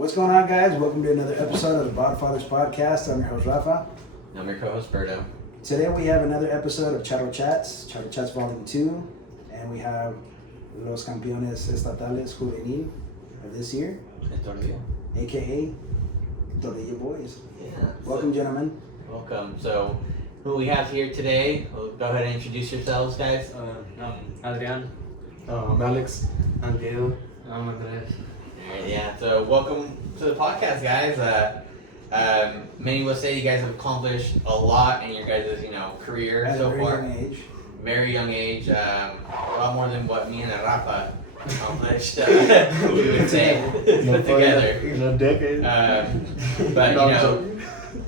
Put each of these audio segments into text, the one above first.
What's going on, guys? Welcome to another episode of the BodFathers podcast. I'm your host, Rafa. I'm your co-host, Berto. Today we have another episode of Charro Chats Volume 2, and we have Los Campeones Estatales Juvenile of this year, Tordillo. a.k.a. Tordillo Boys. Yeah. Welcome, gentlemen. Welcome. So, who we have here today, go ahead and introduce yourselves, guys. I'm Adrian. I'm Alex. I'm Diego. I'm Andres. Alright, yeah, so welcome to the podcast, guys. Many will say you guys have accomplished a lot in your guys' career At so a very far. young age. Very young age, a lot more than what me and Rafa accomplished, we would say, put together. In a decade. But,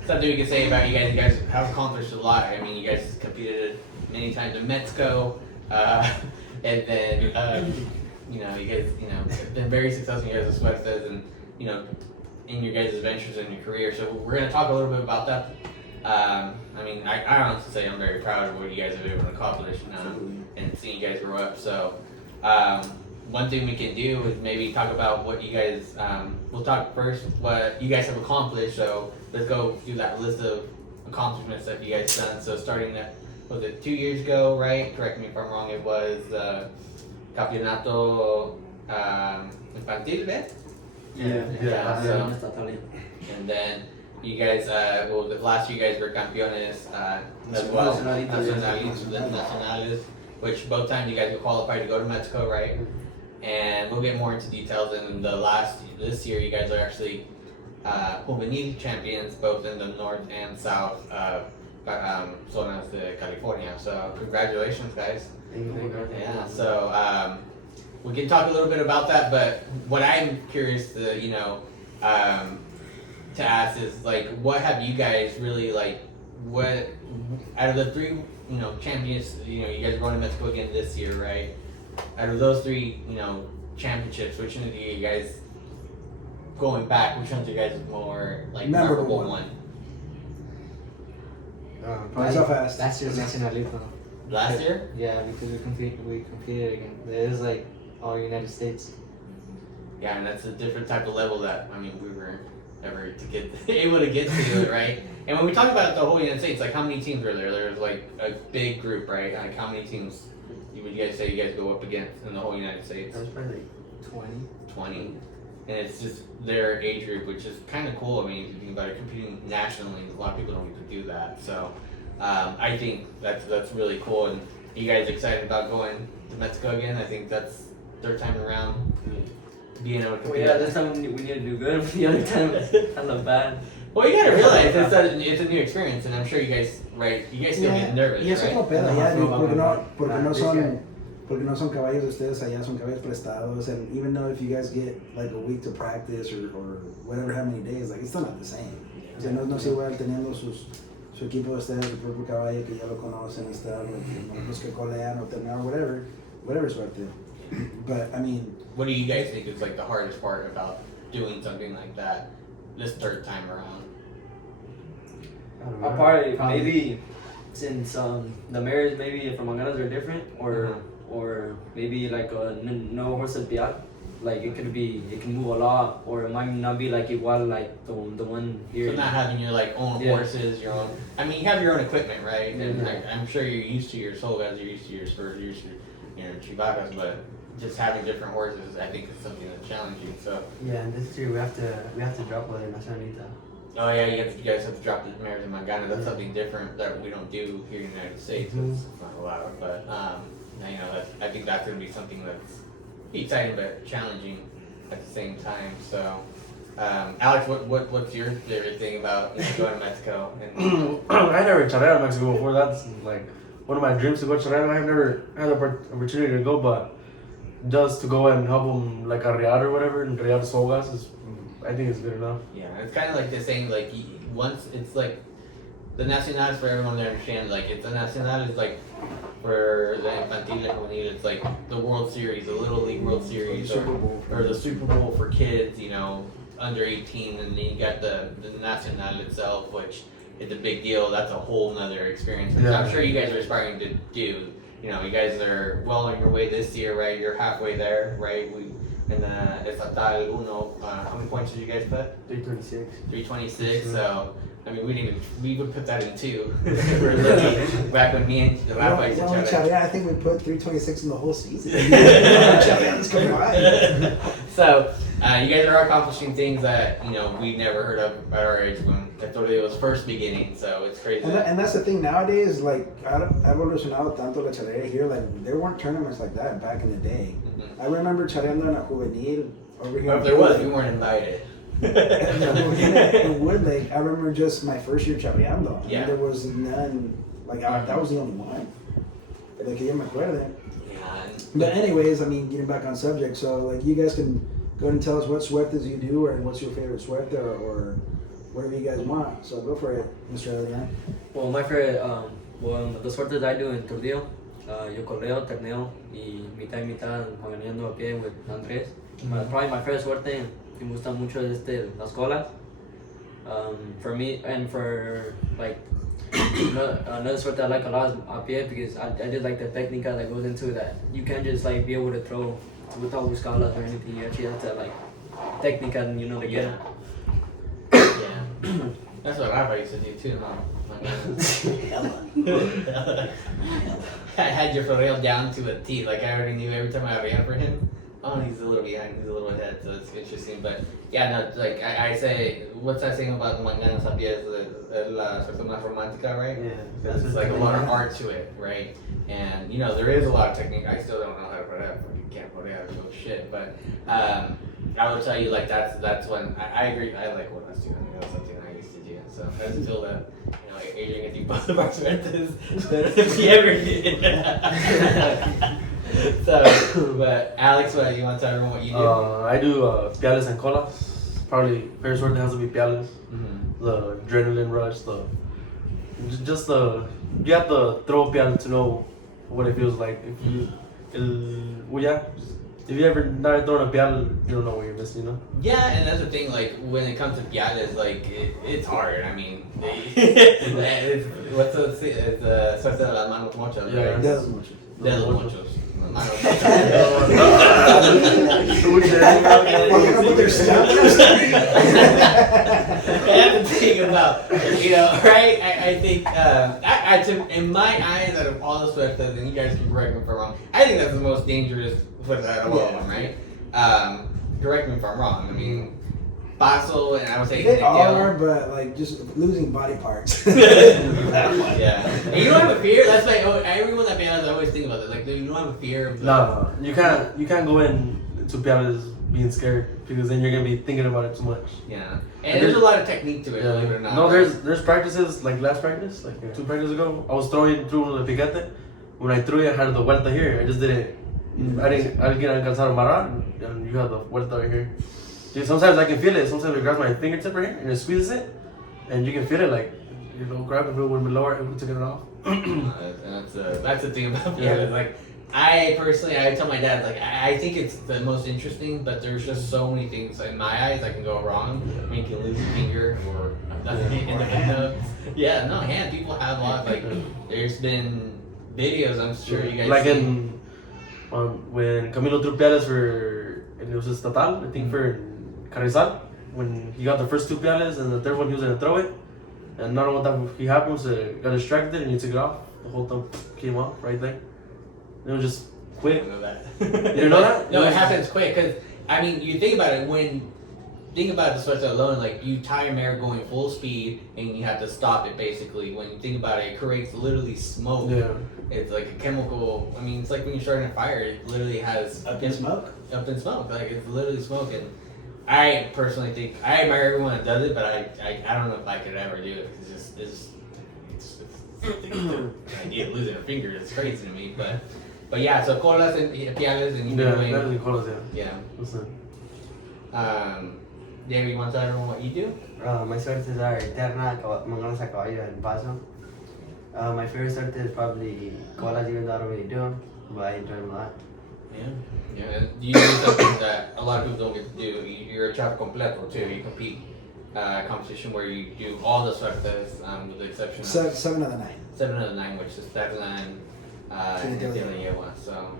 something we can say about you guys have accomplished a lot. I mean, you guys competed many times in Mexico, and then, you guys, have been very successful in your guys' Suezes and, in your guys' adventures in your career. So we're going to talk a little bit about that. I honestly say I'm very proud of what you guys have been able to accomplish and seeing you guys grow up. So one thing we can do is maybe talk about what you guys, we'll talk first what you guys have accomplished. So let's go through that list of accomplishments that you guys done. So starting at, was it 2 years ago, right? Correct me if I'm wrong, it was Campeonato Infantil, right? And then you guys, last year you guys were campeones as well, nacionales, which both times you guys were qualified to go to Mexico, right? And we'll get more into details. And this year you guys are actually Juvenile champions, both in the north and south zonas de California. So congratulations, guys. Yeah. So we can talk a little bit about that, but what I'm curious to to ask is like, what have you guys really what out of the three champions, you guys are going to Mexico again this year, right? Out of those three championships, which one of you guys going back? Which one's you guys more memorable one? Probably so fast. Last year's Nacionalito. Last year? Yeah, because we competed again. It was like all United States. Yeah, and that's a different type of level that we were ever able to get to, right? And when we talk about the whole United States, like how many teams were there? There was like a big group, right? Like how many teams would you guys say you guys go up against in the whole United States? That was probably like 20. And it's just their age group, which is kind of cool. I mean, if you think about it, competing nationally, a lot of people don't get to do that. So I think that's really cool. And you guys excited about going to Mexico again? I think that's third time around. Being able to compete. Well, yeah, this time we need to do good. The other time, I look bad. Well, you gotta realize it's a new experience, and I'm sure you guys, right? You guys still get nervous, Y es right? otro pedo, porque no son caballos de ustedes allá, son caballos prestados, and even though if you guys get like a week to practice or whatever, how many days, like it's still not the same. O sea, no es igual teniendo su equipo de ustedes, su propio caballo que ya lo conocen, estar los que colean o terminar, whatever suerte. But I mean, What do you guys think is like the hardest part about doing something like that this third time around? Probably maybe since the mares maybe from Manganas are different, or maybe like no horse al pial, like it can move a lot, or it might not be like igual like the one here. So not having your own horses, your own. I mean, you have your own equipment, right? And I'm sure you're used to your sogas, you're used to your spurs, you're used to your chivacas, but just having different horses, I think, is something that's challenging. So. Yeah, and this year we have to drop with Nacionalita. Oh yeah, you guys have to drop the mares in Magana. That's something different that we don't do here in the United States. It's not allowed, but I think that's going to be something that's exciting but challenging at the same time. So, Alex, what's your favorite thing about going to Mexico? I never charreado in Mexico before. That's like one of my dreams to go charreado. I've never had the opportunity to go, but just to go and help them like arrear or whatever and arrear sogas is, I think it's good enough. Yeah, it's kind of like the saying, like once it's like the Nacional is for everyone to understand. Like it's the Nacional is like for the Infantil and Juvenil, it's like the World Series, the Little League World Series, or the Super Bowl for kids, under 18, and then you got the Nacional itself, which is a big deal. That's a whole nother experience. Yeah. I'm sure you guys are aspiring to do. You guys are well on your way this year, right? You're halfway there, right? and the Estatal Uno. How many points did you guys put? 326. 326. So I mean, we would put that in 2. We're looking back when me and the Rafa used to Well, try to. I think we put 326 in the whole season. Let's go by. So you guys are accomplishing things that we've never heard of at our age when Tordillo was first beginning. So it's crazy. And that's the thing nowadays. Like, ha evolucionado tanto la charrería here. Like, there weren't tournaments like that back in the day. Mhm. I remember charreando in a juvenile over here. Or if there was, we weren't invited. In Woodlake, I remember just my first year charreando. Yeah. There was none. Like, that was the only one. Like, yo me acuerdo. Yeah. But anyways, I mean, getting back on subject, so like you guys can go ahead and tell us what suertes you do or what's your favorite suerte or whatever you guys want. So go for it, Mr. Adrian. Well, my favorite, the suertes I do in Tordillo, yo correo, terneo, y mitad y mitad manejando a pie with Andrés. Probably my favorite suerte, que me gusta mucho es las colas. For me, and for like, another suerte I like a lot is a pie because I did like the technica that goes into that. You can't just like be able to throw without buscalas or anything. You actually have to like technica and to get it. Yeah. That's what Rafa used to do too, huh? I had your rail down to a T. Like I already knew every time I ran for him. Oh, he's a little behind. He's a little ahead, so it's interesting. But yeah, no, like I say, what's that saying about Manganas a Pies? La suerte más romántica, right? Yeah. Because it's like a lot of art to it, right? And there is a lot of technique. I still don't know how to put it out. You can't put it out, no shit. But I would tell you, like that's when I agree. I like what I was doing. That's something I used to do. So I just feel that Adrian can do both of our suertes better than we ever did. So, but Alex, what you want to tell everyone what you do? I do piales and colas. Probably favorite suerte has to be piales. Mm-hmm. The adrenaline rush, you have to throw a pial to know what it feels like. If you ever not thrown a pial, you don't know what you're missing, Yeah, and that's the thing. Like when it comes to piales, like it's hard. I mean, what's the suerte de las manos mochas, Yeah. right? Dedos muchos. Dedos mochos. Manos We're gonna put their stamp on us. I have to think about, right? I think, in my eyes, out of all the suertes, and you guys can correct me if I'm wrong, I think that's the most dangerous suerte out of all of them, right? Correct me if I'm wrong. I mean, Paso, and I would say They Miguel. are, but like just losing body parts. Yeah. And you don't have a fear? That's like, everyone that piales, I always think about that. Like, you don't have a fear of No, you can't go in to piales being scared because then you're gonna be thinking about it too much. Yeah. And there's a lot of technique to it, believe it or not. No, there's practices, like last practice, like 2 practices ago, I was throwing through the piquete. When I threw it, I had the vuelta here. I just didn't, I didn't alcanzar a amarrar, and you have the vuelta right here. Dude, sometimes I can feel it. Sometimes it grabs my fingertip right here and it squeezes it, and you can feel it like, grab it a little bit lower and we took it off. That's the thing about piales. Like, I personally, I tell my dad, like, I think it's the most interesting, but there's just so many things in my eyes that can go wrong. I mean, you can lose a finger or nothing in the window. Yeah, no, hand. People have a lot. Like, there's been videos. I'm sure you guys. Like seen. when Camilo threw piales it was estatal, I think for Carrizal, when he got the first 2 piales and the third one he was gonna throw it, and not know what that he happened, so got distracted and he took it off. The whole thing came off right there. It was just I quick. don't know that. You didn't know that? No, it happens quick because I mean, you think about it think about the suerte alone. Like you tie your mare going full speed and you have to stop it basically. When you think about it, it creates literally smoke. Yeah. It's like a chemical. I mean, it's like when you're starting a fire. It literally has Up in smoke. Up in smoke. Like it's literally smoke. And I personally think I admire everyone that does it, but I don't know if I could ever do it. It's the idea of losing a finger is crazy to me. But yeah, so colas and piales and Yeah, that was in colas, yeah. Listen. David, you want to tell everyone what you do? My suertes are Eterna, Manganas a Caballo, and Paso. My favorite suerte is probably colas, even though I don't really do them, but I enjoy them a lot. Yeah. You do something that a lot of people don't get to do. You're a Charro completo too. You compete competition where you do all the suertes with the exception of 7 of the 9. 7 of the 9, which is Adrian, and Tordillo. So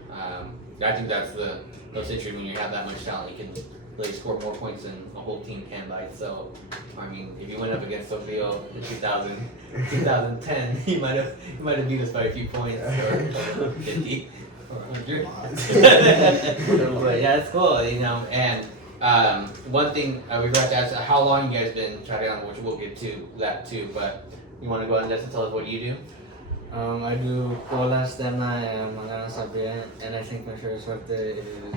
I think that's the situation when you have that much talent, you can really score more points than a whole team can by itself. I mean, if you went up against Tordillo in 2010, you might have beat us by a few points or 50 or 100. But yeah, it's cool, you know. And one thing we forgot to ask: how long you guys been charreando, which we'll get to that too. But you want to go ahead and just tell us what you do? I do colas, terna, and manganas también, and I think my favorite suerte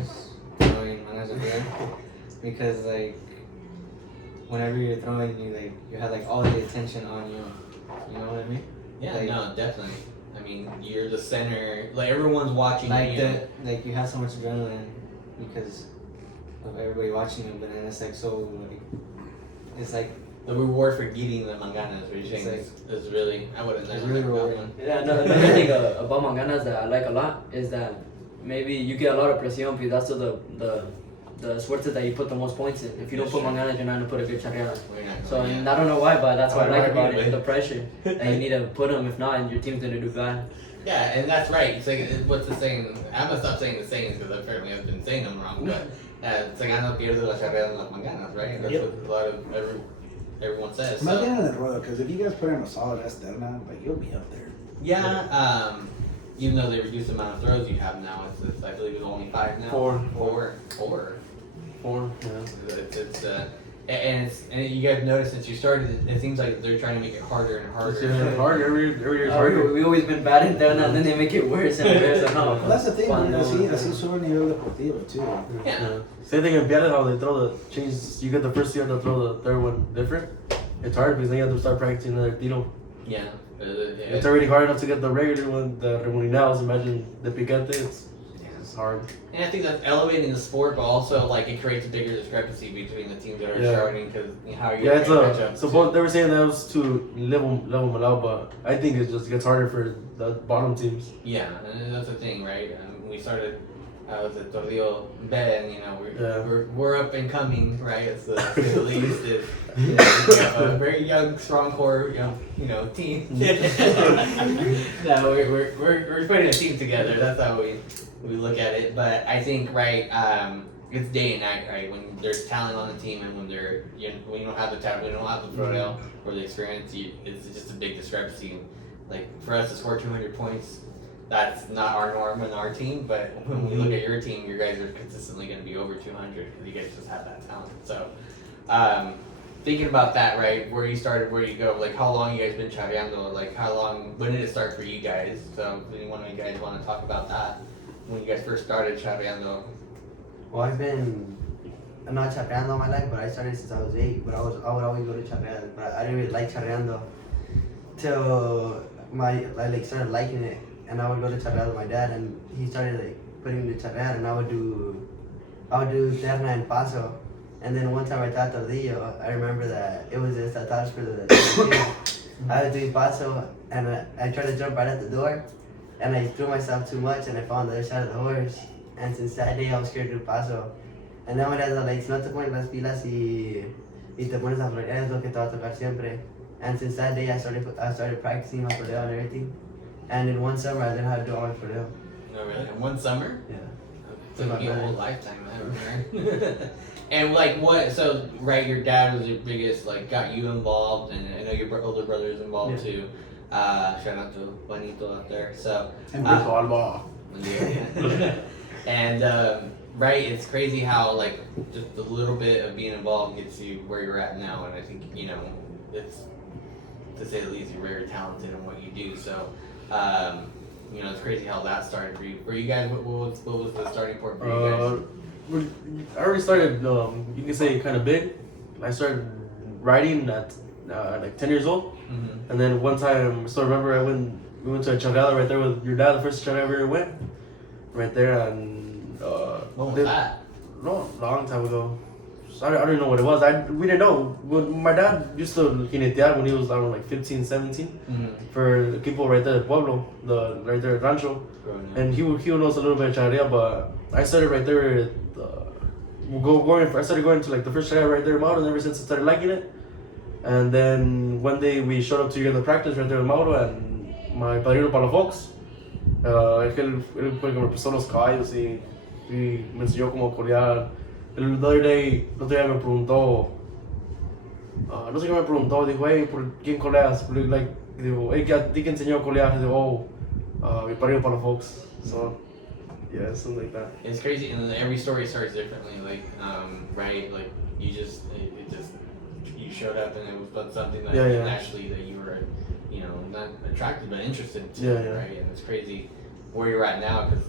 is throwing manganas también, because like whenever you're throwing, you have like all the attention on you. You know what I mean? Yeah, Like- no, definitely. I mean, you're the center. Like everyone's watching Like you. like you have so much adrenaline because of everybody watching you, but then it's like so like it's like The reward for getting the manganas, which It's is really, I would have it's never really got rewarding. one. Yeah, another thing about manganas that I like a lot is that maybe you get a lot of presión because that's the suerte that you put the most points in. If you don't put manganas, you're not gonna put a good charreada. We're not So going and I don't know why, but that's what I like about Right. it, the pressure. That you need to put them, if not, your team's gonna do bad. Yeah, and that's right. It's like, what's the saying? I'm gonna stop saying the sayings because apparently I've been saying them wrong. But it's like, I no pierdo la charreada en las manganas, right? And that's Yep. what a lot of everyone says. Más So, bien en el ruedo, because if you guys put in a solid Esterna, like you'll be up there. yeah, even though they reduced the amount of throws you have now, it's I believe it's only 5 now. Four. Yeah. And you guys noticed since you started, it seems like they're trying to make it harder and harder. It's getting harder every year. It's harder. We always been bad in terna, and then they make it worse and worse. And Well, that's the thing, man. Cuando- Así sube el nivel deportivo, too. Yeah. Same thing in piano, how they throw the change. You get the first year to throw the third one different. It's hard because then you have to start practicing another tiro. Yeah. It's already hard enough to get the regular one, the remolinados. Imagine the picante. It's hard. And I think that's elevating the sport, but also like it creates a bigger discrepancy between the teams that are Yeah. starting because how are you Yeah, it's gonna catch up? suppose they were saying that was to level them out, but I think it just gets harder for the bottom teams. Yeah, and that's the thing, right? We started. I was at Tordillo bed, and you know we're up and coming, right? It's the, to say the least. We have a very young, strong core, you know, team. No, we're putting a team together. That's how we look at it. But I think it's day and night, right? When there's talent on the team, and when when you don't have the talent, we don't have the pro or the experience, it's just a big discrepancy. Like for us to score 200 points. That's not our norm in our team, but when we look at your team, you guys are consistently going to be over 200 because you guys just have that talent. So, thinking about that, right? Where you started, where you go, like how long you guys been charreando? Like when did it start for you guys? So, if anyone of you guys want to talk about that, when you guys first started charreando? Well, I'm not charreando all my life, but I started since I was 8. But I would always go to charreadas, but I didn't really like charreando till I started liking it. And I would go to charreada with my dad, and he started like putting me to charreada, and I would do terna and paso. And then one time I taught Tordillo, I remember that it was just estatals for the I was doing paso, and I tried to jump right at the door, and I threw myself too much, and I fell on the other side of the horse. And since that day, I was scared to do paso. And then my dad was like, si no te pones las pilas y te pones a florear, es lo que te va a tocar siempre. And since that day, I started practicing my floreo and everything. And in one summer, I learned how to do all my floreo. No, really? In one summer? Yeah. Took me a whole lifetime, man. And like what? So your dad was your biggest, like got you involved, and I know your older brother is involved too. Shout out to Juanito out there. So. And Yeah. And it's crazy how like just a little bit of being involved gets you where you're at now, and I think it's, to say the least, you're very talented in what you do. So. It's crazy how that started for you. For you guys, what was the starting point for you guys? I already started, you can say, kind of big. I started riding at like 10 years old. Mm-hmm. And then one time, I still remember we went to a charreada right there with your dad, the first charreada I ever went. Right there, and What was that? No, a long time ago. So I don't even know what it was. We didn't know. My dad used to jinetear when he was, I don't know, like 15, 17. Mm-hmm. For the people right there at Pueblo, right there at Rancho. And he knows a little bit of charreria, but I started right there at, I started going to like the first charreria right there at Mauro, and ever since I started liking it. And then one day we showed up to the practice right there with Mauro, and my padrino Palafox, Es que él fue que me prestó los caballos y me enseñó cómo colear. El otro día me preguntó, no sé qué me preguntó, dijo, hey, ¿por quién coleas? Digo, hey, ¿a ti que enseñó a colear? Digo, mi padrino para los folks. So, yeah, something like that. It's crazy, and every story starts differently. Like, right? Like you just you showed up and it was something that naturally that you were, not attracted but interested to, right? And it's crazy where you're at now because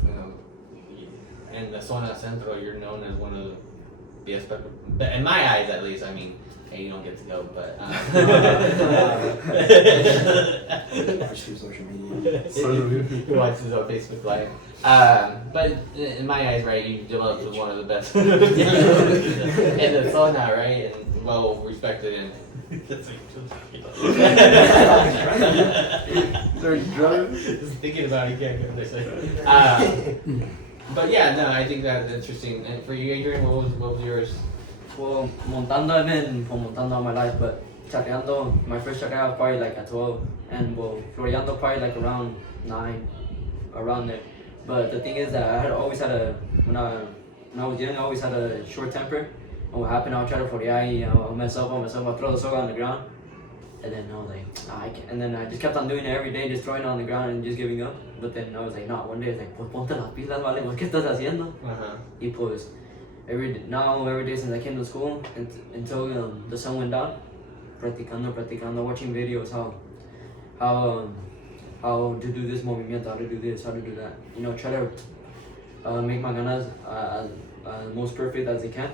in the zona centro you're known as one of the but in my eyes at least. I mean, hey, you don't get to go, but Watch through social media. Who watches his own Facebook Live? But in my eyes, right, you developed as one of the best in the zona, right, and well respected and. Just thinking about it, can't go there. But yeah, no, I think that's interesting. And for you, Adrian, what was yours? Well, montando, I've been montando all my life, but chateando, my first chateado was probably like at 12, and well, floreando probably like around 9, around there. But the thing is that I had always had when I was young, I always had a short temper. And what happened, I'll try to florear, I'll mess up, I'll throw the soga on the ground. And then I was like, I can't. And then I just kept on doing it every day, just throwing it on the ground and just giving up. But then I was like, no, one day I was like, pues ponte las pilas, vale, pues, ¿qué estás haciendo? Y pues, every day since I came to school until the sun went down, practicando, watching videos, how to do this movimiento, how to do this, how to do that. Try to make my ganas most perfect as they can.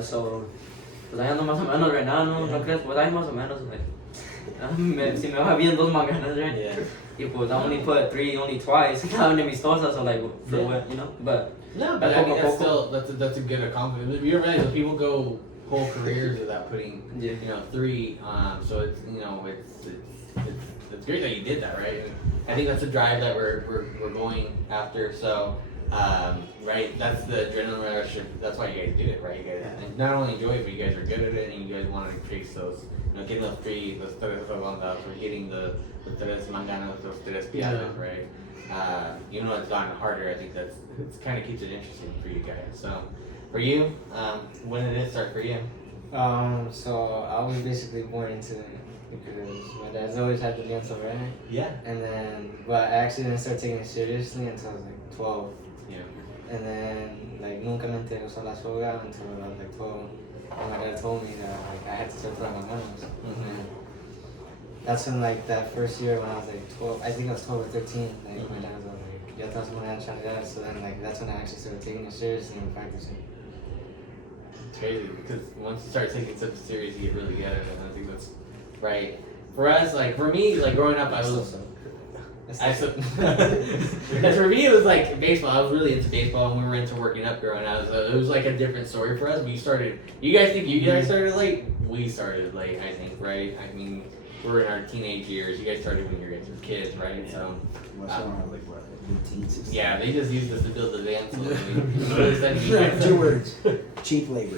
So, pues ahí ando más o menos right now, ¿no crees? Pues ahí más o menos, like, si me va bien 2 más ganas, right? Yeah. Y pues I only put 3 only twice, cada una amistosas, so like, for what, but. No, but I mean, that's a good accomplishment. You realize that people go whole careers without putting 3. So it's great that you did that, right? And I think that's a drive that we're going after. So right, that's the adrenaline rush. That's why you guys do it, right? You guys not only enjoy it, but you guys are good at it, and you guys want to chase those. Getting those 3 rondas, or hitting the 3 manganas, those 3 piadas, right? Even though it's gotten harder, I think it kind of keeps it interesting for you guys. So, for you, when did it start for you? So I was basically born into it because my dad's always had the lienzo, right? Yeah. And then, but I actually didn't start taking it seriously until I was like 12. Yeah. And then, like, nunca me interesó la soga until I was like 12. And my dad told me that like I had to start throwing my manos. That's when like that first year when I was like 12, I think I was 12 or 13, like my dad was like, ya estás muy ancha. So then like that's when I actually started taking it seriously and practicing. It's crazy because once you start taking stuff serious, you get really good at it, and I think that's right. For us, like for me, like growing up, for me, it was like baseball. I was really into baseball, and we were into working up growing up. So it was like a different story for us. You guys think you guys started late? We started late, I think, right? I mean, we're in our teenage years. You guys started when you guys were kids, right? Yeah. So, Like what, 15, 16? yeah, they just used us to build the dance. So 2 words: cheap labor.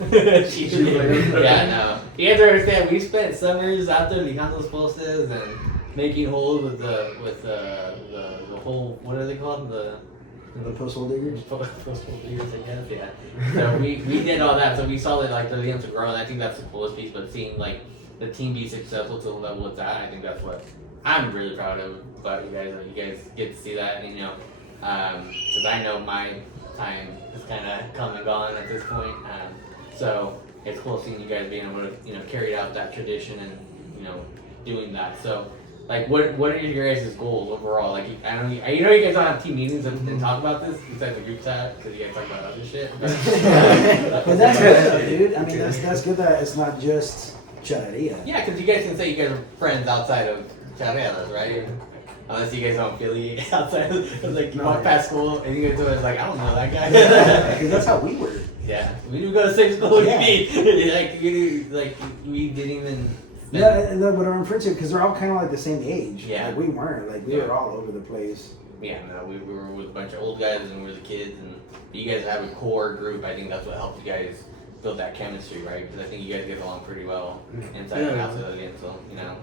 Cheap labor. Yeah, no. You guys understand? We spent summers out there lijando los postes and making holes with the whole, what are they called? The post hole diggers? Post hole diggers, I guess, yeah. So we did all that, so we saw that like the lienzo grow, and I think that's the coolest piece, but seeing like the team be successful to the level it's at, I think that's what I'm really proud of about you guys, that you guys get to see that, and because I know my time has kind of come and gone at this point, so it's cool seeing you guys being able to, carry out that tradition and, doing that. So, like, what are your guys' goals overall? Like, I know you guys don't have team meetings and talk about this besides the group chat because you guys talk about other shit. But that's good, though, dude. I mean, that's good that it's not just charreria. Yeah, because you guys can say you guys are friends outside of charreras, right? Unless you guys don't affiliate outside of, like, you walk past school and you guys are always like, I don't know that guy. Because that's how we were. Yeah, we didn't go to the same school. What do you mean? We didn't even. Yeah, but I'm referring to because they're all kind of like the same age. Yeah. Like we weren't. Like we were all over the place. Yeah, no, we were with a bunch of old guys and we were the kids, and you guys have a core group. I think that's what helped you guys build that chemistry, right? Because I think you guys get along pretty well inside and outside of the lienzo.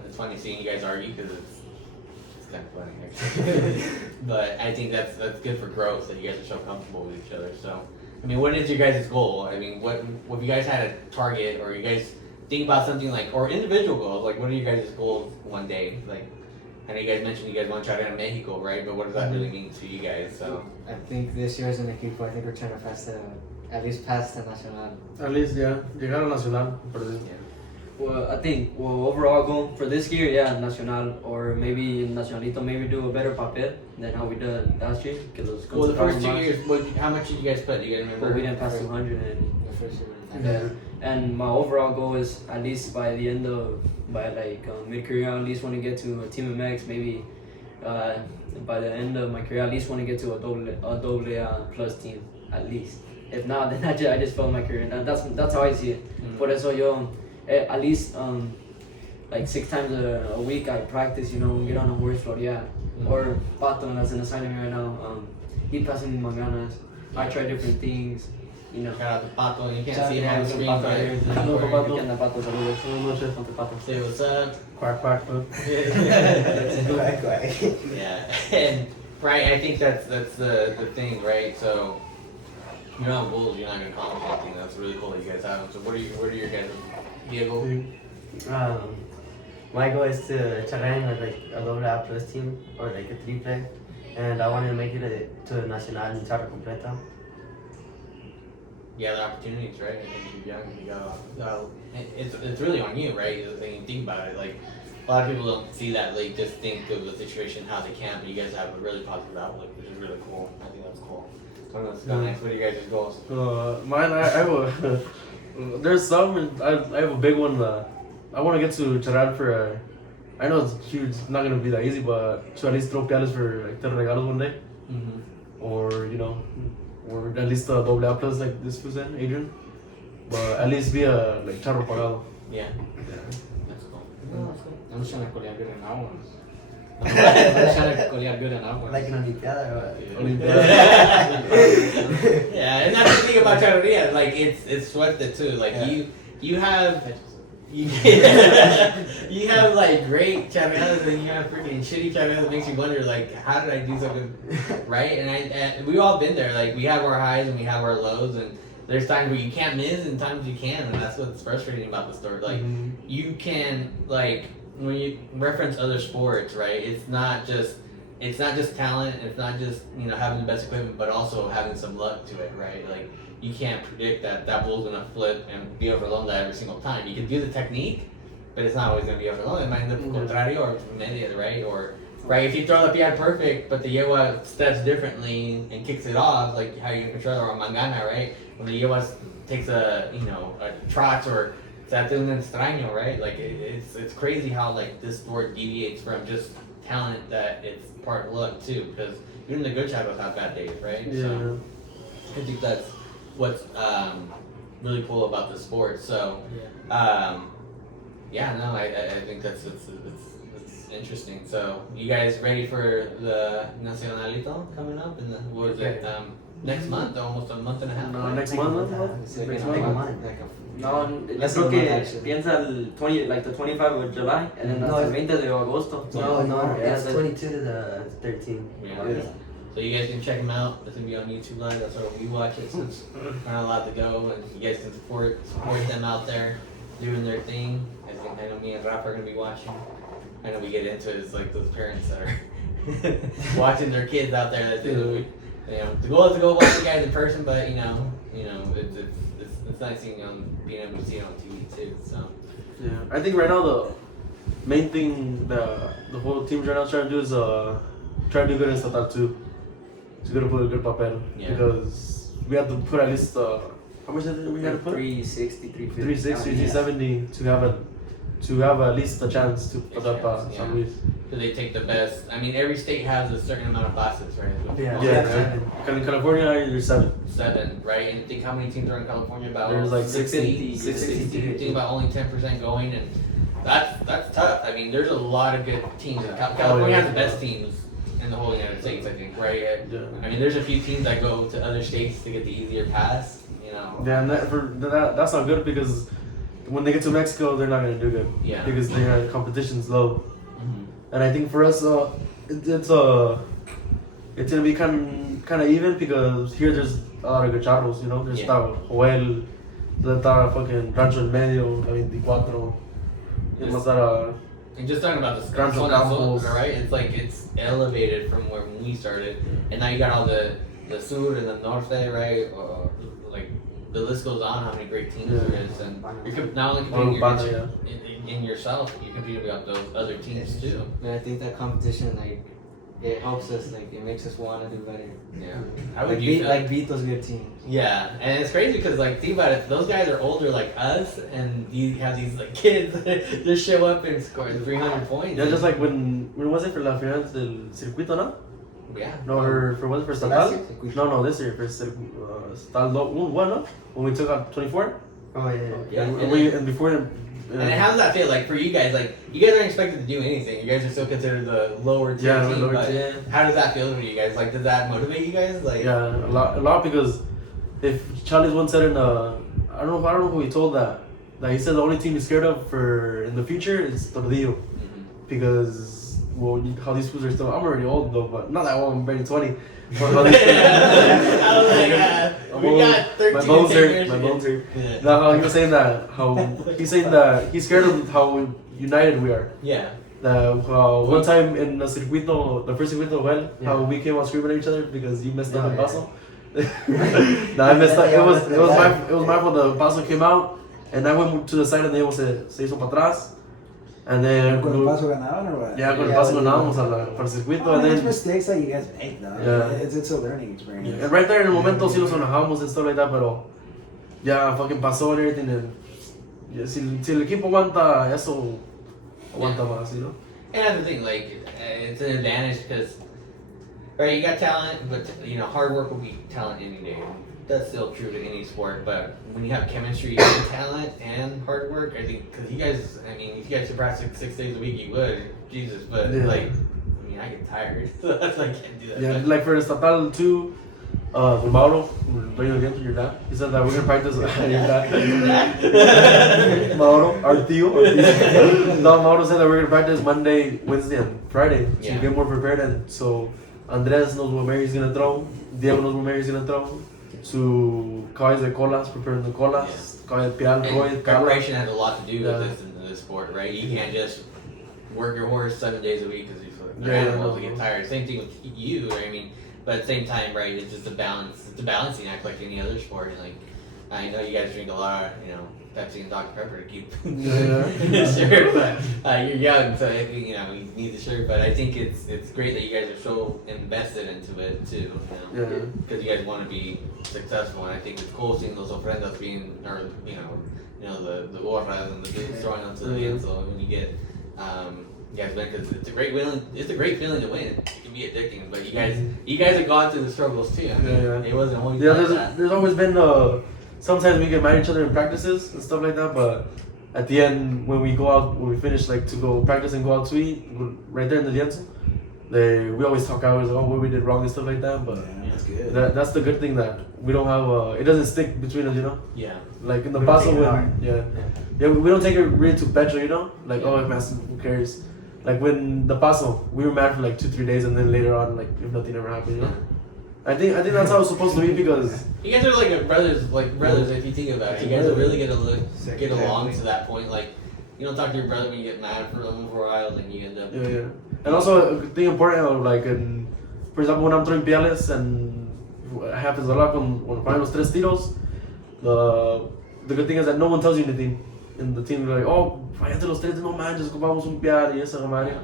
It's funny seeing you guys argue because it's kind of funny, actually. But I think that's good for growth that you guys are so comfortable with each other. So, I mean, what is your guys' goal? I mean, what if you guys had a target, or you guys think about something like, or individual goals? Like, what are your guys' goals one day? Like, I know you guys mentioned you guys want to try to Mexico, right? But what does that really mean to you guys? So, I think this year as an equipo, I think we're trying to at least pass the Nacional. At least, yeah. Llegar a Nacional. yeah. Well, I think overall goal for this year, yeah, Nacional, or maybe Nacionalito, maybe do a better papel than how we did last year. Well, the first 2 years, how much did you guys put? Do you guys remember? But we didn't pass 200, and The first year. yeah. And my overall goal is at least by the end of mid-career, I at least want to get to a Team MX. Maybe by the end of my career, I at least want to get to a double plus team at least. If not, then I just failed my career. And that's how I see it. Por eso yo at least like 6 times a week I practice. Get on a horse floor, or Pato as an assignment right now. He passing manganas. I try different things. Shout out to Pato. You can't see him Yeah, on the screen, Pato but here. Hello, Pato. ¿Qué onda, Pato? Saludos. Buenas noches, ante Pato. say what's up. Quack, quack, bud. Quack, quack. Yeah, and right, I think that's the thing, right? So you're not bulls, you're not gonna accomplish anything. That's really cool that you guys have. So what are your guys' Diego? My goal is to charrear with like a double A plus team or like a triple, and I want to make it to Nacional and Charro completa. Yeah, the opportunities, right? I think you're young. You got it's really on you, right? When you think about it, like a lot of people don't see that. They just think of the situation how they can, but you guys have a really positive outlook, which is really cool. I think that's cool. So let's go next. What are your guys' goals? Mine, I have a. There's some, and I have a big one. I want to get to Charal for. I know it's huge. It's not gonna be that easy, but to at least throw pianos for like 10 regalos one day, or or at least a double A plus like this was in Adrian, but at least be a like Charro pagado. Yeah, that's cool. I'm just trying to colear good in agua. I'm just trying to colear good in agua. Like an Olimpiada or Yeah, and that's the thing about charrería. Like it's worth it too. Like you have like great charreadas and you have freaking shitty charreadas that makes you wonder like how did I do so good, right? And we've all been there. Like we have our highs and we have our lows, and there's times where you can't miss and times you can, and that's what's frustrating about the sport. Like you can like when you reference other sports, right? It's not just talent. It's not just having the best equipment, but also having some luck to it, right? Like you can't predict that bull's gonna flip and be over Londa every single time. You can do the technique, but it's not always gonna be over Londa. It might end up contrario or media, right? Or right, if you throw the piad perfect, but the yegua steps differently and kicks it off, like how you control it, or mangana, right? When the yegua takes a trots or that un extraño, right? Like it's crazy how like this sport deviates from just talent, that it's part of luck too, because even the good chavos have bad days, right? Yeah. So I think that's what's really cool about the sport. So I think that's it's interesting. So you guys ready for the Nacionalito coming up in what is it, next month, almost a month and a half? No, next month. It's like Next a month. month, like a No, Less creo than a month, que actually. piensa el 25 of July and then No, hasta el it's- 20 de agosto. No, Yeah, it's that's- 22 to the 13. Yeah. So you guys can check them out. It's gonna be on YouTube Live. That's where we watch it since we're not allowed to go, and you guys can support them out there doing their thing. I know me and Rafa are gonna be watching. I know we get into it. It's like those parents that are watching their kids out there. That the goal is to go watch the guys in person, but it's nice seeing being able to see it on TV too. So Yeah, I think right now the main thing the whole team's right now trying to do is try to do good in Statal too. To go to put a good papel, Yeah. because we have to put at least how much did we have to put? 360, 350. 360, 370 to have at least a chance to put up Yeah. San Luis. do they take the best? I mean, every state has a certain amount of classes, right? Yeah. Yeah, in California there's 7. 7, right? And think how many teams are in California? About There's like 60. 60. Think about only 10% going, and that's tough. I mean, there's a lot of good teams. California has the best teams in the whole United States, I think, right? Yeah. I mean, there's a few teams that go to other states to get the easier pass. Yeah, and that's not good because when they get to Mexico they're not gonna do good. Yeah. Because their competition's low. And I think for us, it's gonna be kind of even because here there's a lot of good charros, you know. There's Joel, there's fucking Rancho en Medio, 24. There's And just talking about the Rancho Campos, right? It's like it's elevated from where we started, and now you got all the sur and the norte, right? Like the list goes on how many great teams there is, and you're not only competing in yourself, you're competing with those other teams too. And I think that competition, like, it helps us, like, it makes us want to do better. Yeah. How would you beat those good teams? Yeah, and it's crazy because, like, think about it, those guys are older like us, and you have these, like, kids that just show up and score 300 points. Yeah, just like when was it for la final del circuito, no? Yeah. No, for was it for Estatal? No, this year for Estatal 1, no? When we took out 24? Oh, yeah. Yeah. And before. And how does that feel? Like, for you guys, like, you guys aren't expected to do anything. You guys are still considered the lower tier team. Lower but tier. how does that feel for you guys? Like, does that motivate you guys? Like, yeah, a lot because if Charlie's once said in I don't know who he told that he said the only team he's scared of for in the future is Tordillo because how these fools are still. I'm already old though, but not that old. I'm barely 20. But how these I was like, we got 13 my bones years. hurt. My bones hurt. Yeah. No, he was saying that he's saying that he's scared of how united we are. Yeah. One time in the circuito, the first circuito, how we came out screaming at each other because you messed up the paso. No, I messed up. It was my fault. The paso came out, and I went to the side, and they se hizo para atrás. And then ¿Con el paso ganaban or what? Yeah, con el paso ganábamos para el circuito, and It's then mistakes that you guys make, though. Yeah. It's a learning experience. and right there in el momento sí los enojamos and stuff like that, pero ya fucking pasó and everything, and si el equipo aguanta eso, aguanta más, you know. And that's the thing, like, it's an advantage because, right, you got talent, but, you know, hard work will beat talent any day. That's still true to any sport, but when you have chemistry and talent and hard work, I think, because you guys, I mean, if you guys could practice 6 days a week, you would, Jesus, but, like, I mean, I get tired, so that's why I can't do that. Yeah, like for Estatal 2, Mauro, your dad, he said that we're gonna practice. Your dad. Mauro, our tío. No, Mauro said that we're gonna practice Monday, Wednesday, and Friday to get more prepared. And so Andres knows what Mary's gonna throw. Diego knows what Mary's gonna throw. So Kai's the colas, preparing the colas. Kai the pial, Roy, preparation has a lot to do with this in this sport, right? You can't just work your horse 7 days a week because you animals get tired. Same thing with you, right? I mean. But at the same time, right, it's just a balance. It's a balancing act like any other sport. And like, I know you guys drink a lot of, you know, Pepsi and Dr. Pepper to keep sure, but you're young, so you know you need the shirt. But I think it's great that you guys are so invested into it too, you know, because you guys want to be successful. And I think it's cool seeing those ofrendas being, or you know, the gorras and the boots throwing onto the lienzo when you get. You guys win because it's a great feeling. It's a great feeling to win. It can be addicting, but you guys have gone through the struggles too. I mean, it wasn't always like that. There's always been sometimes we get mad at each other in practices and stuff like that, but at the end when we go out, when we finish like to go practice and go out to eat, right there in the lienzo, we always talk out like, what we did wrong and stuff like that. But that's good. That's the good thing that we don't have. It doesn't stick between us, you know. Yeah. Like in the paso, we don't take it really to pecho, you know. Like who cares? Like when the paso, we were mad for like 2-3 days, and then later on, like if nothing ever happened, you know. I think that's how it's supposed to be because you guys are like brothers. If you think about it, you guys are really get along to that point. Like you don't talk to your brother when you get mad for them for a while, then you end up. Yeah. And also a thing important, like for example, when I'm throwing piales, and it happens a lot when I los tres tiros. The good thing is that no one tells you anything in the team. Like, oh, fallaste los tres, no manches, ocupamos un pial y esa madre.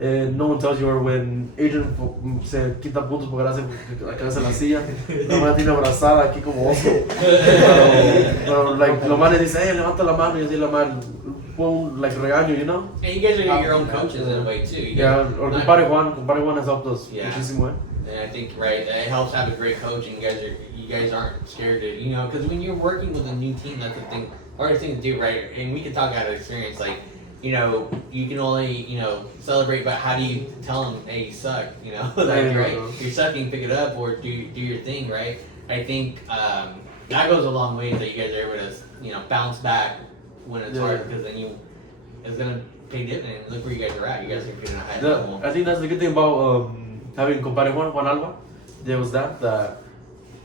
No one tells you, or when Adrian se quita puntos porque hace la cabeza en la silla, la mano tiene abrazada aquí como oso. Pero like, los manes dicen, levanta la mano y así la mano, pon like regaño, you know? And you guys are your own coaches in a way too. Or compadre Juan has helped us muchísimo. And I think it helps have a great coach, and you guys aren't scared to, you know, because when you're working with a new team, that's the thing, hardest thing to do, right? And we can talk out of experience, like, you know, you can only, you know, celebrate, but how do you tell them, hey, you suck, you know, like, right? You're sucking, pick it up, or do your thing, right? I think that goes a long way that you guys are able to, you know, bounce back when it's hard, because then it's gonna pay dividends. Look where you guys are at. You guys are getting a high Yeah, level. I think that's the good thing about having compadre Juan Alba. There was that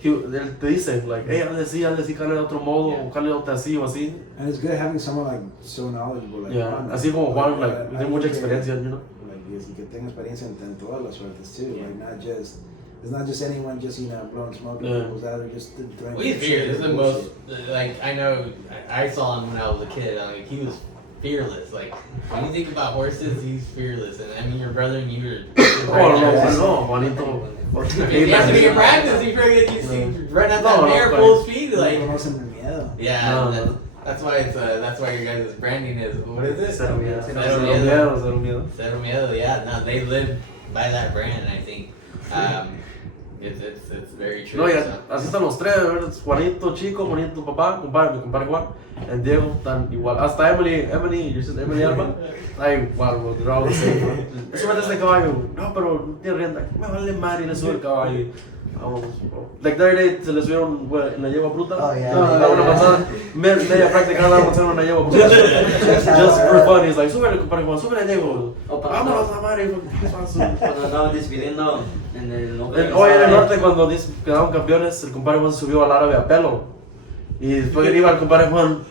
él te dice, like, hey, hazle así, cale de otro modo, Yeah. o cale de así o así. And it's good having someone like so knowledgeable. Like Yeah, Juan, así como Juan, I like, tiene mucha think que, experiencia, you know. Like, y que tenga experiencia en todas las suertes too. Yeah. Like, not just, it's not just anyone just, you know, blowing smoke at Yeah. people's out or just throwing Well, he's shit fearless. He's or the most, bullshit. like, I know, I saw him when I was a kid. Like, he was fearless. Like, when you think about horses, he's fearless. And I mean, your brother and you are. No, Juanito. I mean, he has to be in practice. He friggin' you see run out that No, mare no, full speed. Like, No conocen el miedo. yeah, No. that's why it's that's why your guys' branding is what is it? Cero miedo. Cero Cero miedo. miedo, cero miedo. Cero miedo. Yeah, no, they live by that brand. I think it's very true. No, y so. así están los tres, ¿verdad? Juanito chico, Juanito papá, mi compadre Juan, and Diego están igual. Hasta Emily, your sister Emily Alba, like, igual, bro, they're all the same, bro. Súbete este caballo, no, pero no tiene rienda, me vale madre y le sube el caballo. Vamos, bro. Like, the other day se le subieron en la yegua bruta. Oh, yeah. Da una pasada, media práctica, la pasada en una yegua bruta. Just for fun, he's like, súbele, compadre Juan, súbele, Diego. Vámonos a madre. Cuando andaban despidiendo en el Hoy en el norte, cuando quedaron campeones, el compadre Juan se subió al árabe a pelo. Y después iba el compadre Juan.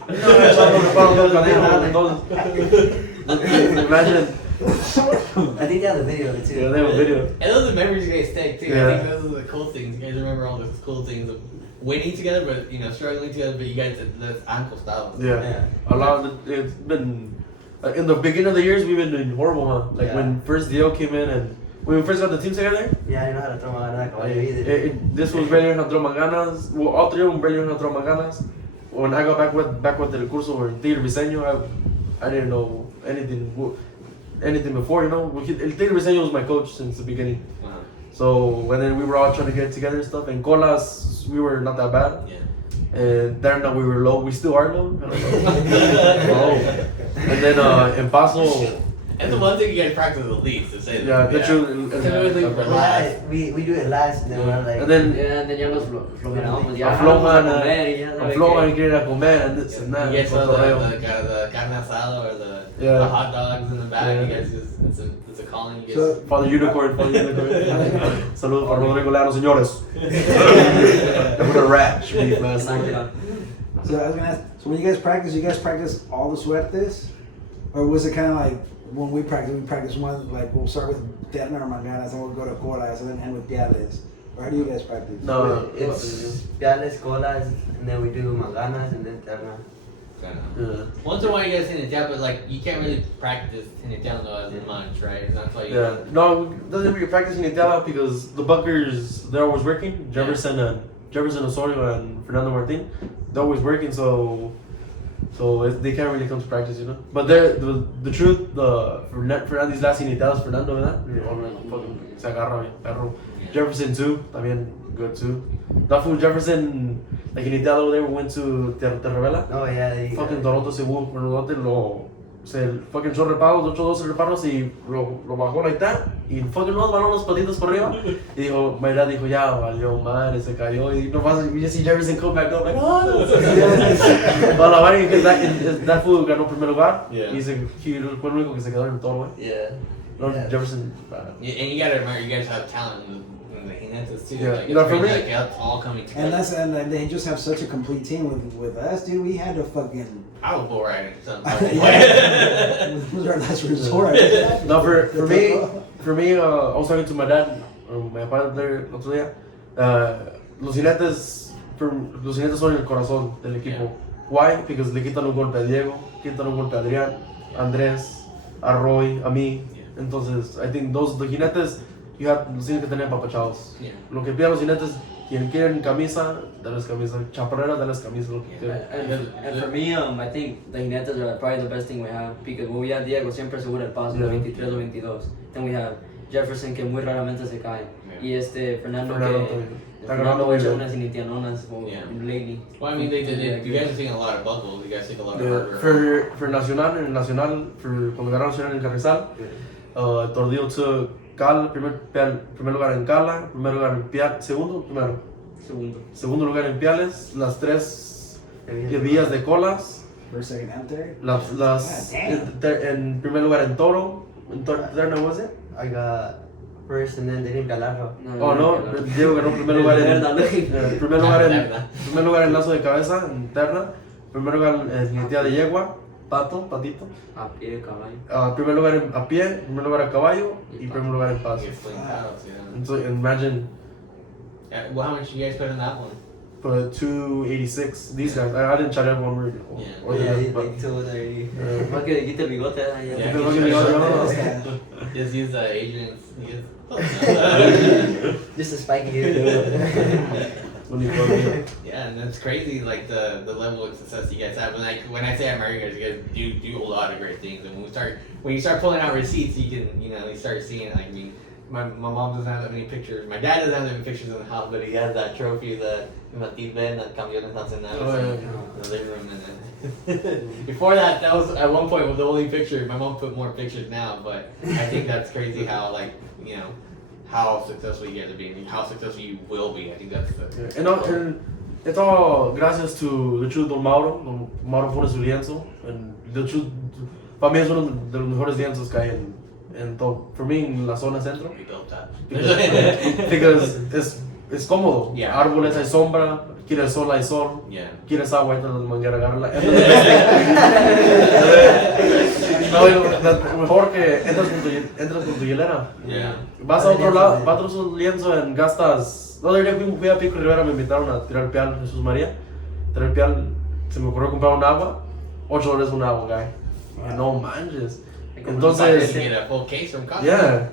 Imagine. I think they have the video of it too. Yeah, they have a video. And those are the memories you guys take too. Yeah. I think those are the cool things. You guys remember all those cool things of winning together, but you know, struggling together. But you guys, that's ankle style. Yeah. A lot of it's been in the beginning of the years we've been doing horrible, huh? Like Yeah. when first Dio came in and when we first got the team together. Yeah, I didn't know how to throw my hand like caballo either. This was barely una throw manganas. Well, all three of them barely una throw manganas. When I got back with the curso in Tigre Briseño, I didn't know anything before, you know. El Tigre Briseño was my coach since the beginning. Wow. So and then we were all trying to get together and stuff. And Colas, we were not that bad. Yeah. And Terna, we were low. We still are low. I don't know. Low. And then in Paso, And the one thing you guys practice the least to say that. yeah, the truth. Typically for last. We do it last, and then we're like. And then Ya, ya nos flojeamos, ya aflojan, vamos a comer y ya sabe aflojan y que- quieren ir a comer and this and that. You guys saw Cotorreo. the carne asada or the Yeah. hot dogs in the back. Yeah. You guys just it's a calling. You guys. So- Father Unicorn. Saludos para Rodrigo Leano, señores. I'm gonna rap. Should be fast. So I was gonna ask, so when you guys practice all the suertes? Or was it kind of like, when we practice one, like we'll start with Terna or Manganas and we'll go to Colas and then end with Piales? Or how do you guys practice? No, It's Piales, Colas, and then we do Manganas, and then Terna. yeah. Once in a while you guys Tinetear, but like you can't really practice Tinetear as much, right? And that's why you. Yeah, no, doesn't really practice in Itala because the bunkers they're always working. Jefferson Osorio and Fernando Martin, they're always working, so they can't really come to practice, you know. But the truth, Fernando's last in Italas, Fernando, ¿verdad? Fucking se agarra bien, perro. Yeah. Jefferson too, también good too. That fool Jefferson, like in Itala, they went to Terrevela. Oh yeah, they. Fucking Toronto se hubo, se fucking echó reparos, 8-12 reparos y lo bajó like that y fucking nos baló los patitos por arriba y dijo, my dad dijo, ya valió madre, se cayó y nomás you just see Jefferson come back up like, oh, para la vaina que that fool ganó primer lugar Yeah. y fue el único que se quedó en el toro, güey. Yeah. No, Yeah. Jefferson, Yeah, and you gotta remember, you guys have talent in the Jinetes too. Yeah. Like, You know, it's for crazy, me- like, it's all coming together. And they just have such a complete team with us, dude. We had to fucking. I was bull riding something. Yeah. This was our last resort. no, for me, I was talking to my dad, my father there el otro día. Los jinetes son el corazón del equipo. Why? Because le quitan un golpe a Diego, quitan un golpe a Adrian, Andrés, a Roy, a mí. Entonces, I think los jinetes, los tienen que tener papachados. Yeah. Lo que pidan los jinetes, quien quieren camisa, dales camisa. Chaparrera, dales camisa. Lo que Yeah. quieran. And for me, I think the jinetes are probably the best thing we have because when we have Diego siempre asegura el paso de Yeah. 23 o 22. Then we have Jefferson que muy raramente se cae. Yeah. Y Fernando Fernando que también. Está Fernando grabando echa bien. unas initianonas Yeah. lately. Well, I mean, you guys are seeing a lot of buckles. You guys take a lot of hard work. For Nacional, en el Nacional, cuando ganaron Nacional en Carrizal, Tordillo took Cala, primer lugar en Cala, primer lugar en Piales, segundo lugar en Piales, las 3 vías de Colas, First, second, and third. Las God damn. en primer lugar en Toro. En Terna, was it? I got first and then they didn't galarlo. Oh no, Diego ganó primer lugar en primer lugar en lazo de cabeza en Terna. Primer lugar en jinetía de yegua, patito. A pie, caballo. Primer lugar a pie, primer lugar a caballo y primer lugar en paso. You're fling paddles, yeah. And so imagine Yeah, well, how much you guys put in that one? for 286. These guys, I didn't try that one word. Yeah. Or Yeah, the- they but- 230. Más que le quite el bigote. Yeah, Ya. Look at me, yo. Just use Adrian's. Just a spiky here. When you go in. Yeah, and that's crazy, like the level of success you guys have. And like when I say I admire you guys do a lot of great things. And when you start pulling out receipts, you can you start seeing. Like, I mean, my mom doesn't have that many pictures. My dad doesn't have that many pictures in the house, but he has that trophy, the Matilde that camiones nacionales Oh, yeah. in the living room. And then before that was at one point was the only picture. My mom put more pictures now, but I think that's crazy how how successful you guys are being, and how successful you will be. I think that's the And it's all gracias to the truth Don Mauro. Don Mauro pone su lienzo. And the truth, para mí es uno de los mejores lienzos que hay en todo. For me, en la zona centro. we built that. Because es cómodo. Yeah. Árboles hay sombra, quieres sol hay sol, Yeah. quieres agua, entra la manguera, agárrala. No, mejor que entras con tu hielera. Yeah. Vas a otro lado, vas a otro lienzo en gastas. No, el día que fui a Pico Rivera me invitaron a tirar pial, Jesús María. Tirar pial, se me ocurrió comprar un agua, $8 un agua, guy. Y no manches. Entonces, You get a full case from Costco. yeah,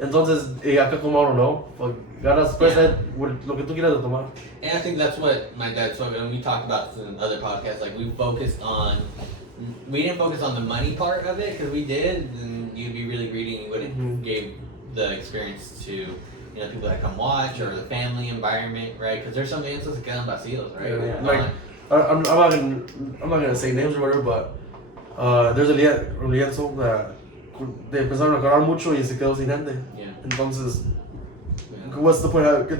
entonces, y acá como ahora no, pues ganas pues lo que tú quieras de tomar. And I think that's what my dad told me, and we talked about this in other podcasts. Like, we didn't focus on the money part of it, because we did, and you'd be really greedy and you wouldn't give the experience to people that come watch, or the family environment, right? Because there's some answers that quedan vacíos, right? Yeah. Like, I'm not gonna say names or whatever, but there's a lienzo that they empezaron a cobrar mucho y se quedó sin gente. Yeah. Entonces, Yeah. what's the point? ¿Qué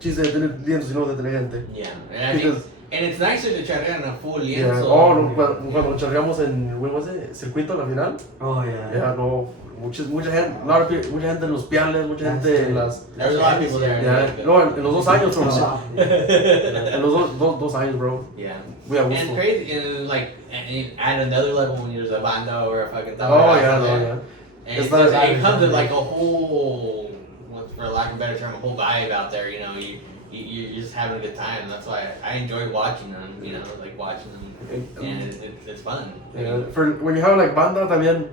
chiste de tener lienzos si no de tener gente? Yeah. And I think, Because and it's nicer to charrear in a full yeah. lienzo. Oh, no, cuando charreamos en when was it? Circuito la final. Oh, yeah. Yeah, no, mucha gente, mucha gente en los piales, mucha gente en las. There's a lot of people there. Yeah, no, en los 2 años, bro. En los dos años, bro. Yeah. We are And crazy, and like, and add another level when there's a banda or a fucking. Oh yeah, no, yeah. And It's it not- comes with like a whole, for lack of a better term, a whole vibe out there. You're just having a good time. And that's why I enjoy watching them. Like watching them, and it's fun. Yeah, for when you have like banda también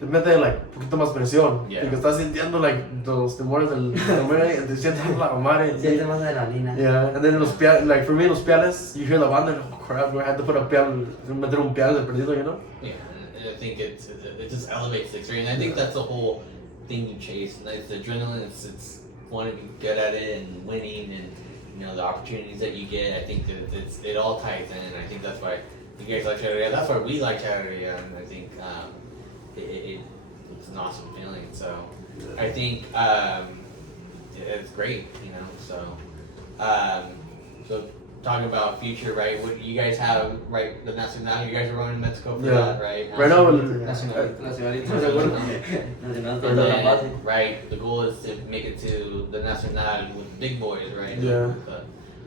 te mete like poquito más presión. Yeah. Porque estás sintiendo like los temores del y te sientes la madre. Siente más adrenalina. Yeah, and then los piales, like for me los piales, you hear the banda, oh crap, I had to put a pial, meter un pial de perdido, you know? Yeah, and I think it just elevates the experience. I think that's the whole thing you chase. And it's adrenaline. It's wanting to be good at it and winning, and the opportunities that you get. I think that it all ties in. And I think that's why you guys like Charro. That's why we like Charro, and I think it's an awesome feeling. So I think it's great. So talking about future, right? What you guys have, right? The Nacional, you guys are running Mexico for Yeah. that, right? Right now, Nacionalito. Nacional. And then, right, the goal is to make it to the Nacional with the big boys, right? Yeah.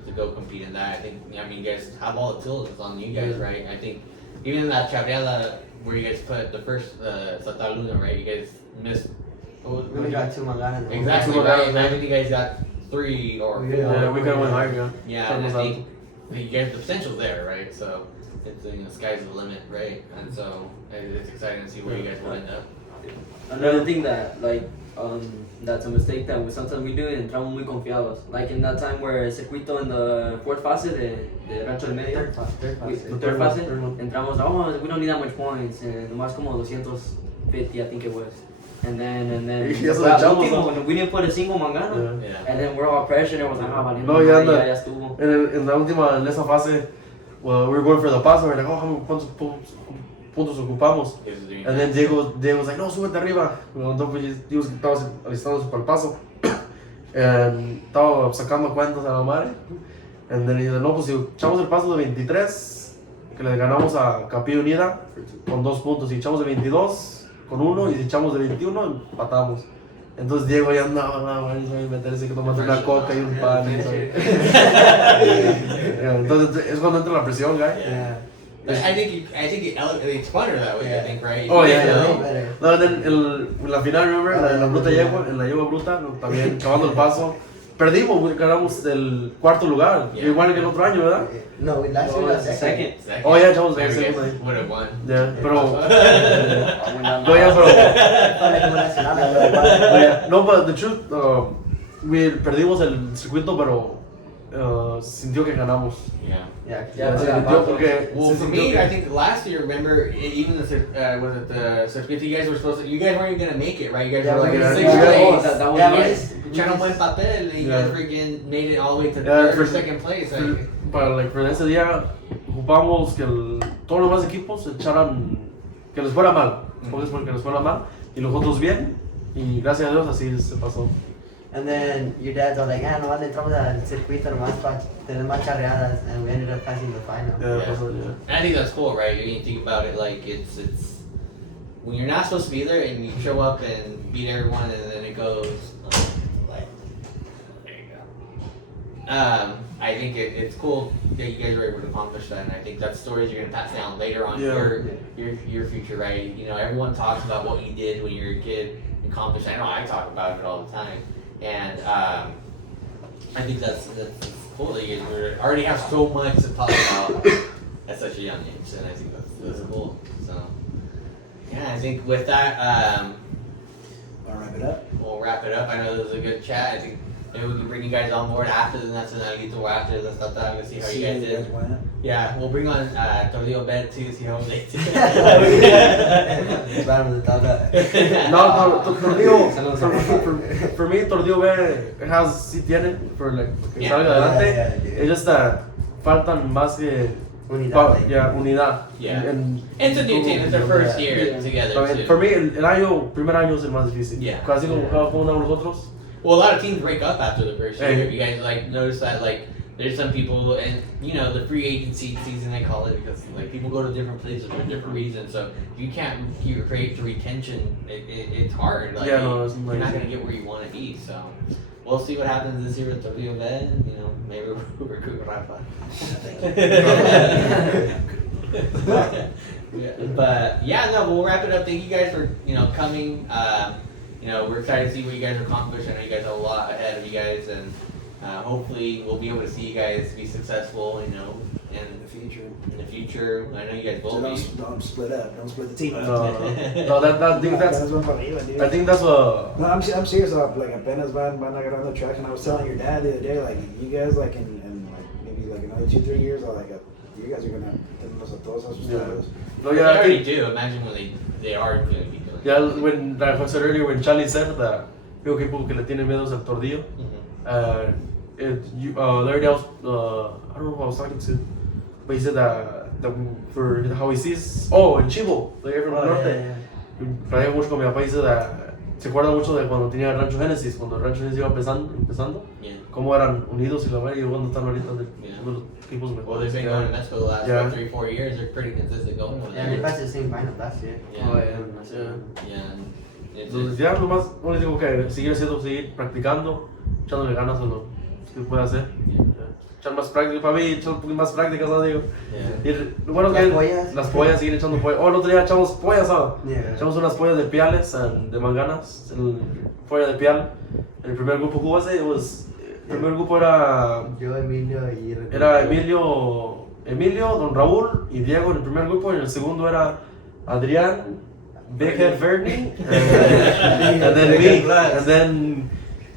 To go compete in that. I think, you guys have all the tools. It's on you guys, right? I think even in that charreada where you guys put the first Santa Luna, right? You guys missed. We got 2 manganas. Exactly, Two right? manganas. And I think you guys got 3 or 4. yeah, we could win higher, yeah. Yeah, and I think you guys, the potential's there, right? So it's the sky's the limit, right? And so it's exciting to see where you guys will end up. Another thing that that's a mistake that sometimes we do, entramos muy confiados. Like in that time where Circuito in the 4th fase de Rancho del Medio, Third we- fase. the third fase, entramos, we don't need that much points, nomás como 250 I think it was. And then Y eso well, le echamos, último, ¿no? when we didn't put a single mangana, Yeah. Yeah. and then we're all pressured, and was like, valiendo No, ya anda. ya estuvo. En la última, en esa fase, well, we were going for the pass, we're like, ¿cuántos puntos ocupamos? You guys are doing And then Diego was like, no, súbete arriba. Entonces, estábamos alistándose para el paso. And estaba sacando cuentas a la madre. And then he dice, no, pues si echamos el paso de 23, que le ganamos a Capilla Unida con 2 puntos. Si echamos de 22 con 1 y si echamos de 21 empatamos. Entonces Diego ya no, meterse que tomando una coca y un pan. Entonces es cuando entra la presión, guy. Yeah. I think it's funner that way. I think, right? Oh, yeah, You yeah. know? Better. No, en la final, remember, la bruta yegua, en la yegua bruta, también acabando el paso. Perdimos, ganamos el 4ro lugar, Yeah. igual que el otro año, ¿verdad? No, we last year No, was it's second. Second. Oh, yeah, echamos There el we segundo go. ahí. Would have won. Yeah, pero, No, no, yeah, pero, Fue como nacional, yeah, no, but the truth, perdimos el circuito, pero sintió que ganamos. Yeah. Yeah. Yeah, Se yeah, sintió yeah. porque Well, se for sintió me, que- I think last year, remember, even was it the circuit? You guys were supposed to. You guys weren't even gonna make it, right? You guys Yeah, were like we in were- 6th yeah, place. that was Yeah, You we guys just- echaron buen papel, and you guys Yeah. freaking made it all the way to Yeah, 3rd or for- 2nd place. Like, para ese día ocupamos que todos los demás equipos echaran que les fuera mal, porque les fuera mal y los otros bien y gracias a Dios así se pasó. And then your dad's all like, nomás le entramos al circuito nomás para tener más charreadas, and we ended up passing the final. Yeah, Yeah. pasó, yeah. And I think that's cool, right? When you think about it, like it's when you're not supposed to be there and you show up and beat everyone, and then it goes like there you go. I think it's cool that you guys were able to accomplish that, and I think that's stories you're gonna pass down later on Yeah. your future, right? You know, everyone talks about what you did when you were a kid, accomplished. I know I talk about it all the time, and I think that's cool that you guys already have so much to talk about at such a young age, and I think that's cool. So, yeah, I think with that, Wanna wrap it up? we'll wrap it up. I know this was a good chat. I think maybe we can bring you guys on board after the Nacionalito, after the stuff that I'm gonna see how you guys did. went. Yeah, we'll bring on Tordillo bed too, see how they did. Bottom of the tabla. No, Tordillo, Saludos. for me Tordillo B sí tiene, for like, que Yeah. salga adelante, Yeah. es just that faltan más que Unidad. unidad. Yeah. En- It's a new team. It's their first Yeah. year Yeah. together También, too. for me, el primer año es el más difícil. Yeah. Así como cada uno de nosotros. Well, a lot of teams break up after the first year. Hey. You guys like notice that like there's some people, and you know the free agency season I call it, because like people go to different places for different reasons. So if you can't create the retention, it's hard. Like Yeah, no, it's you're not amazing. gonna get where you want to be. So we'll see what happens this year with Tordillo Bed. And, you know, maybe we'll recruit Rafa. But yeah, no, we'll wrap it up. Thank you guys for coming. You know, we're excited to see what you guys accomplish. I know you guys have a lot ahead of you guys, and hopefully we'll be able to see you guys be successful. You know, In the future. in the future. I know you guys So will be. don't split up. Don't split the team up. No, I think that's Apenas van para arriba, dude. I think that's what. No, I'm serious about like apenas van agarrando traction. I was telling your dad the other day, like you guys like in like maybe like another 2-3 years, or like you guys are gonna tenerlos a todos asustados. No, They yeah, I already think, do. Imagine when they are going to be doing. yeah, when like I said earlier, when Charlie said that veo que people que le tienen miedo es el Tordillo. Mhm. The other day I don't know who I was talking to, but he said that for how he sees. Oh, en Chivo, the guy from el norte. Traía mucho con mi papá y dice se acuerda mucho de cuando tenía el Rancho Génesis, cuando el Rancho Génesis iba empezando, Yeah. cómo eran unidos y la verdad, y cuando están ahorita Yeah. uno de los equipos Well, mejores. they've been going to Mexico the last Yeah. 3-4 years. They're pretty consistent going. With Yeah, they it. passed the same final last year. Yeah. Oh, yeah. Yeah. and it's- Entonces ya nomás, no les digo que seguir practicando, echándole ganas a lo que puede hacer. Yeah. Echar más práctica, para mí echar un poquito más prácticas, ¿no? Digo. Yeah. Y lo bueno Las que pollas. las pollas, seguir echando pollas. Oh, el otro día echamos pollas, ¿sabes? Yeah. Echamos unas pollas de piales, de manganas, polla de pial. En el primer grupo jugó ese, el primer grupo era Yo, Emilio y... Emilio, Don Raúl y Diego en el primer grupo, y en el segundo era Adrian, Big Head Bernie, and then me, and then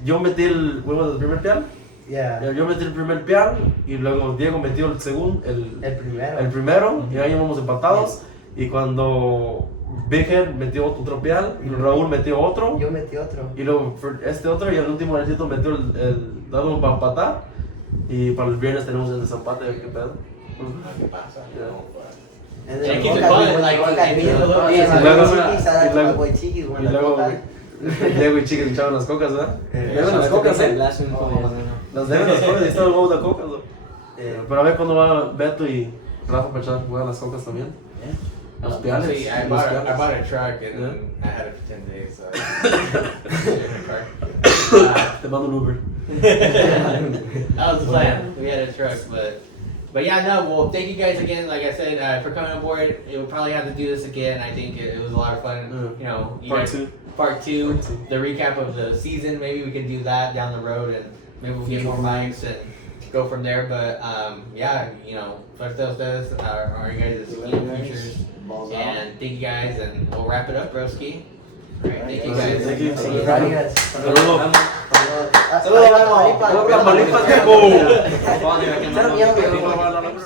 yo metí el huevo del primer pial, Yeah. yo metí el primer pial y luego Diego metió el segundo, El primero. primero, y ahí íbamos empatados, y cuando Big Head metió otro pial, y Raúl metió otro, Yo metí otro. y luego este otro, y el último necesito metió el dado para empatar, y para el viernes tenemos el desempate, a ver qué pedo. ¿Qué pasa? And Yeah, then keep it Boca, fun, we like, Boca, keep it Emilio, a little Boca, easy. my Y luego- boy Chiquis, shout out y to my luego- boy Chiquis, one Y of the luego Boca. Diego y Chiquis echaban las cocas, ¿verdad? Deben las cocas, ¿eh? Last one, Oh, no. Las deben las cocas, y está el huevo de cocas, ¿no? Eh, Pero a ver cuándo va Beto y Rafa Pachán juega las Cocas también. Los Piales. See, I Los bought Piales. a truck and I had it for 10 days, so in my car. Te mando un Uber. That was the plan. We had a truck, but yeah, no. Well, thank you guys again. Like I said, for coming on board. We'll probably have to do this again. I think it was a lot of fun. You know, you Part guys- two. Part two, the recap of the season. Maybe we can do that down the road, and maybe we'll get more mics and go from there. But yeah, you know, BodFathers are you guys' futures. And thank you guys, and we'll wrap it up, broski. All right, thank you guys. Thank you. Gracias. Saludos. Saludos, Saludos, Malipa, tipo. Father, I can